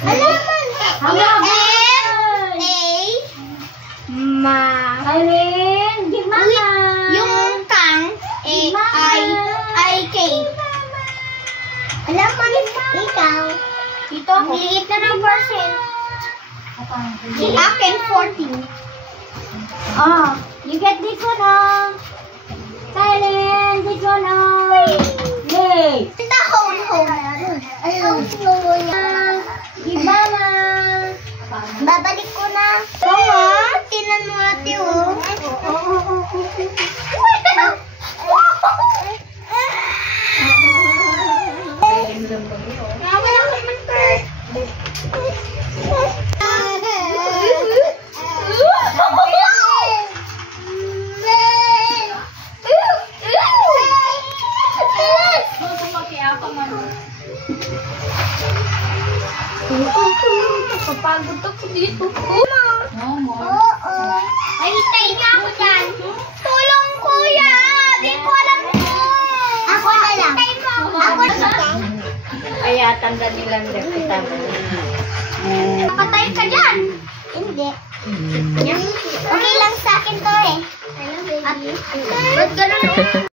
Alaman. Kairin, di mama. Yung kang, A-I-I-K. Alaman, ikaw. Dito ako. Liit na ng percent. Akin, 14. Oh, you get this one, oh. Kairin, this one, oh. Yay. Ayaw, Di mama. babalik ko na. Oo, tinan mo ate, oh. Wala ko naman, Kurt. Kapagod ako dito. Oo. Ay, hintay niya ako dyan. Tulong, kuya. Di ko alam po. Ako na lang. Hintay mo ako. Ako na lang. Kaya tanda nilang kita mo. Patay ka dyan. Hindi. Okay lang sa akin to eh. Ba't ganun?